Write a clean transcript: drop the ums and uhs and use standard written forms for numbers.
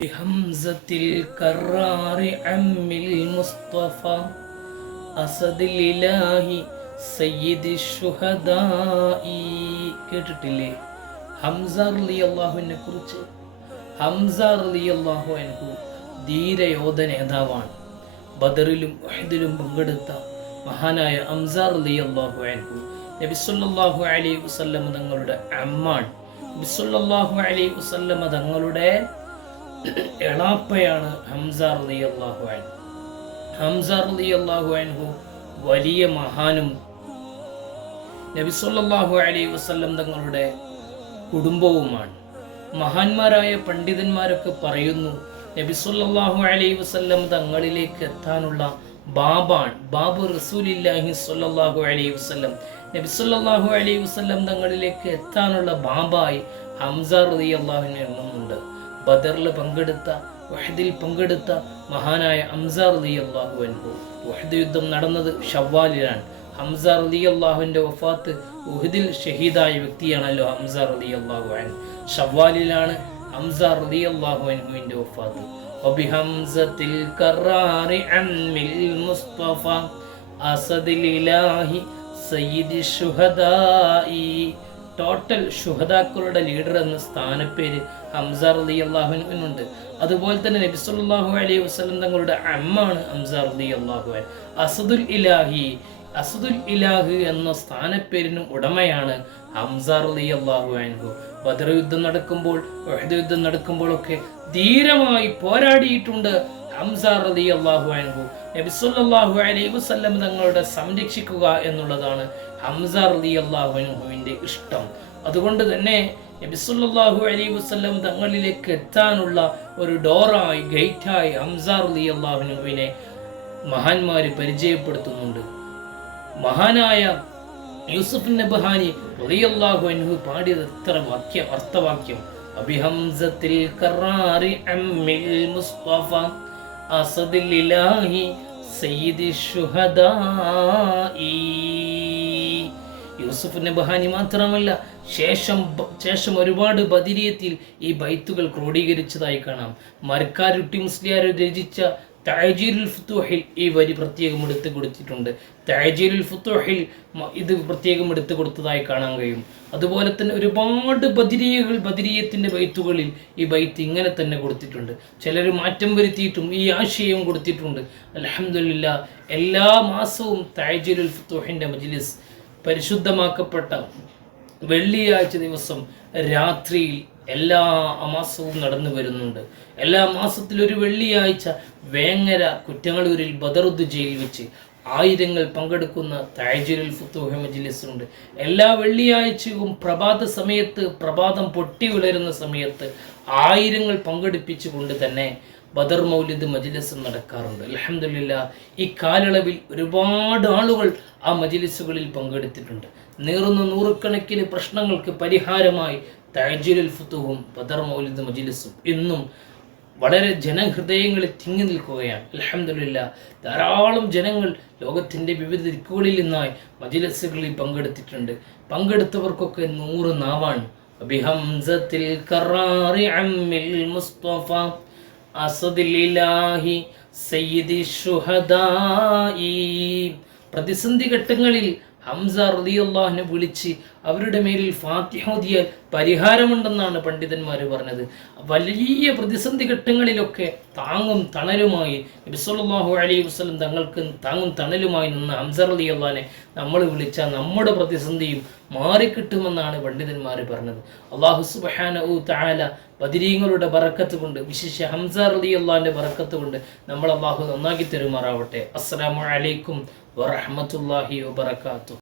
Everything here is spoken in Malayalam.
بحمزة الكرار عم المصطفى أسد الإله سيد الشهداء. കേട്ടിട്ടില്ലേ ഹംസ റളിയല്ലാഹുവിനെ കുറിച്ച്? ഹംസ റളിയല്ലാഹു അൻഹു ധീരയോധ നേതാവാണ്. ബദറിലും ഉഹദിലും പങ്കെടുത്ത മഹാനായ ഹംസ റളിയല്ലാഹു അൻഹു നബി സല്ലല്ലാഹു അലൈഹി വസല്ലം തങ്ങളുടെ അമ്മാണ്. നബി സല്ലല്ലാഹു അലൈഹി വസല്ലം തങ്ങളുടെ എളാപ്പയാണ് ഹംസ റളിയല്ലാഹു അൻഹു. ഹംസ റളിയല്ലാഹു അൻഹു വലിയ മഹാനും നബി സല്ലല്ലാഹു അലൈഹി വസല്ലം തങ്ങളുടെ കുടുംബവുമാണ്. മഹാന്മാരായ പണ്ഡിതന്മാരൊക്കെ പറയുന്നു, നബി സല്ലല്ലാഹു അലൈഹി വസല്ലം തങ്ങളിലേക്ക് എത്താനുള്ള ബാബ് റസൂലുള്ളാഹി സ്വല്ലല്ലാഹു അലൈഹി വസല്ലം. നബി സല്ലല്ലാഹു അലൈഹി വസല്ലം തങ്ങളിലേക്ക് എത്താനുള്ള ബാബായി ഹംസ റളിയല്ലാഹു അൻഹു എണ്ണുന്നുണ്ട്. ബദറിൽ പങ്കെടുത്ത, ഉഹദിൽ പങ്കെടുത്ത മഹാനായ ഹംസ റളിയല്ലാഹു അൻഹു. ഉഹദ് യുദ്ധം നടന്നത് ഷവ്വാലിലാണ്. ഹംസ റളിയല്ലാഹുവിന്റെ വഫാത്ത് ഉഹദിൽ ഷഹീദായ വ്യക്തിയാണല്ലോ ഹംസ റളിയല്ലാഹു അൻഹു. ഷവ്വാലിലാണ് ഹംസ റളിയല്ലാഹു അൻഹുവിന്റെ വഫാത്ത്. വബിഹംസത്തിൽ കറാറി അമ്മിൽ മുസ്തഫ അസദിൽ ഇലാഹി സയ്യിദി ശുഹദാഇ. ടോട്ടൽ ശുഹദാക്കളുടെ ലീഡർ എന്ന സ്ഥാനപ്പേര് ഹംസ റളിയല്ലാഹു അൻഹുവിനുണ്ട്. അതുപോലെ തന്നെ നബി സല്ലല്ലാഹു അലൈഹി വസല്ലം തങ്ങളുടെ അമ്മാണ് ഹംസ റളിയല്ലാഹു അൻഹു. അസദുൽ ഇലാഹി എന്ന സ്ഥാനപ്പേരിനും ഉടമയാണ് ഹംസ റളിയല്ലാഹു അൻഹു. ബദർ യുദ്ധം നടക്കുമ്പോൾ, ഉഹദ് യുദ്ധം നടക്കുമ്പോഴൊക്കെ ധീരമായി പോരാടിയിട്ടുണ്ട് ഹംസ റളിയല്ലാഹു അൻഹു. നബി സല്ലല്ലാഹു അലൈഹി വസല്ലം തങ്ങളുടെ സംരക്ഷിക്കുക എന്നുള്ളതാണ് ഹംസ റളിയല്ലാഹു അൻഹുവിന്റെ ഇഷ്ടം. അതുകൊണ്ട് തന്നെ നബി സല്ലല്ലാഹു അലൈഹി വസല്ലം തങ്ങളിലേക്ക് എത്താനുള്ള ഒരു ഡോറായി, ഗേറ്റായി ഹംസ റളിയല്ലാഹു അൻഹുവിനെ മഹാന്മാര് പരിചയപ്പെടുത്തുന്നുണ്ട്. മഹാനായ യൂസുഫ് നബ്ഹാനി റളിയല്ലാഹു അൻഹു പാടിയത് എത്ര അർത്ഥവാക്യം. അബിഹംസത്തിൽ കറാറി അമ്മിൽ മുസ്തഫ അസദിൽ ഇലാഹി സയ്യിദി ശുഹദാഇ. യൂസുഫ് നബ്ഹാനി മാത്രമല്ല, ശേഷം ഒരുപാട് ബദരിയത്തിൽ ഈ ബൈത്തുകൾ ക്രോഡീകരിച്ചതായി കാണാം. മർക്കാരുട്ടി മുസ്ലിയാർ രചിച്ച തഅജീലുൽ ഫുതൂഹിൽ ഈ വരി പ്രത്യേകം എടുത്തു കൊടുത്തിട്ടുണ്ട്. തഅജീലുൽ ഫുതൂഹിൽ ഇത് പ്രത്യേകം എടുത്തു കൊടുത്തതായി കാണാൻ കഴിയും. അതുപോലെ തന്നെ ഒരുപാട് ബദരിയത്തിന്റെ ബൈത്തുകളിൽ ഈ ബൈത്ത് ഇങ്ങനെ തന്നെ കൊടുത്തിട്ടുണ്ട്. ചിലർ മാറ്റം വരുത്തിയിട്ടും ഈ ആശയം കൊടുത്തിട്ടുണ്ട്. അൽഹംദുലില്ലാഹ്, എല്ലാ മാസവും തഅജീലുൽ ഫുതൂഹിന്റെ മജ്ലിസ് പരിശുദ്ധമാക്കപ്പെട്ട വെള്ളിയാഴ്ച ദിവസം രാത്രിയിൽ എല്ലാ മാസവും നടന്നു വരുന്നുണ്ട്. എല്ലാ മാസത്തിലും ഒരു വെള്ളിയാഴ്ച വേങ്ങര കുറ്റങ്ങളൂരിൽ ബദറുദ്ദ് ജയിൽ വെച്ച് ആയിരങ്ങൾ പങ്കെടുക്കുന്ന തഅജീലുൽ ഫുതൂഹ് മജ്ലിസ് ഉണ്ട്. എല്ലാ വെള്ളിയാഴ്ചയും പ്രഭാത സമയത്ത്, പ്രഭാതം പൊട്ടി ഉലരുന്ന സമയത്ത് ആയിരങ്ങൾ പങ്കെടുപ്പിച്ചുകൊണ്ട് തന്നെ ബദർ മൗലിദ് മജ്ലിസ് നടക്കാറുണ്ട്. അൽഹംദുലില്ലാഹ്, ഈ കാലയളവിൽ ഒരുപാട് ആളുകൾ ആ മജ്ലിസുകളിൽ പങ്കെടുത്തിട്ടുണ്ട്. നീറുന്ന നൂറുകണക്കിന് പ്രശ്നങ്ങൾക്ക് പരിഹാരമായി തഅജീലുൽ ഫുതൂഹും ബദർ മൗലിദ് മജ്ലിസും ഇന്നും വളരെ ജനഹൃദയങ്ങളിൽ തിങ്ങി നിൽക്കുകയാണ്. അൽഹംദുലില്ലാഹ്, ധാരാളം ജനങ്ങൾ ലോകത്തിൻ്റെ വിവിധ ദിക്കുകളിൽ നിന്നായി മജ്ലിസുകളിൽ പങ്കെടുത്തിട്ടുണ്ട്. പങ്കെടുത്തവർക്കൊക്കെ 100 നാവാണ്. ബിഹംസത്തിൽ കറാറി അമ്മിൽ മുസ്തഫ അസദിൽ ഇലാഹി സയ്യിദി ശുഹദാഇ. പ്രതിസന്ധി ഘട്ടങ്ങളിൽ ഹംസ റളിയല്ലാഹുവിനെ വിളിച്ച് അവരുടെ മേലിൽ ഫാത്തിഹ ഓതിയാൽ പരിഹാരമുണ്ടെന്നാണ് പണ്ഡിതന്മാർ പറഞ്ഞത്. വലിയ പ്രതിസന്ധി ഘട്ടങ്ങളിലൊക്കെ താങ്ങും തണലുമായി നബി സല്ലല്ലാഹു അലൈഹി വസല്ലം തങ്ങൾക്ക് താങ്ങും തണലുമായി നിന്ന ഹംസ റളിയല്ലാഹുവിനെ നമ്മൾ വിളിച്ചാൽ നമ്മുടെ പ്രതിസന്ധിയും മാറിക്കിട്ടുമെന്നാണ് പണ്ഡിതന്മാർ പറഞ്ഞത്. അല്ലാഹു സുബ്ഹാനഹു തആല ബദരീങ്ങളുടെ ബറക്കത്ത് കൊണ്ട്, വിശേഷ ഹംസ റളിയല്ലാഹുവിന്റെ ബറക്കത്ത് കൊണ്ട് നമ്മൾ അല്ലാഹു നന്നാക്കി തരുമാറാവട്ടെ. അസ്സലാമു അലൈക്കും വറഹ്മത്തുള്ളാഹി വബറകാതുഹു.